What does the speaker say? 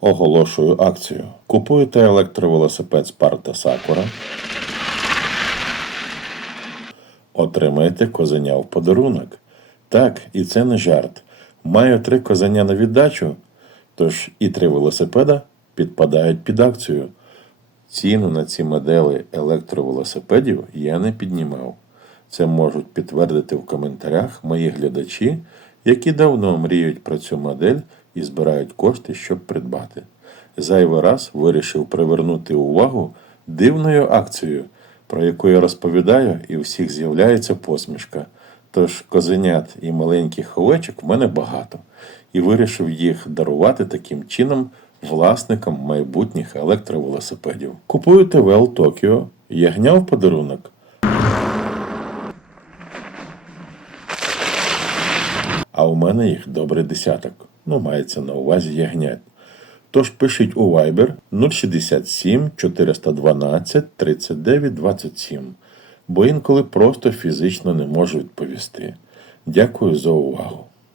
Оголошую акцію. Купуєте електровелосипед Sparta Sakura. Отримаєте козеня в подарунок. Так, і це не жарт. Маю три козеня на віддачу, тож і три велосипеда підпадають під акцію. Ціну на ці моделі електровелосипедів я не піднімав. Це можуть підтвердити в коментарях мої глядачі, які давно мріють про цю модель і збирають кошти, щоб придбати. Зайвий раз вирішив привернути увагу дивною акцією, про яку я розповідаю, і у всіх з'являється посмішка. Тож козенят і маленьких овечок в мене багато, і вирішив їх дарувати таким чином власникам майбутніх електровелосипедів. Купую ТВЛ Токіо, ягня в подарунок. А у мене їх добре десяток. Ну, мається на увазі ягнять. Тож пишіть у Viber 067 412 39 27, бо інколи просто фізично не можу відповісти. Дякую за увагу.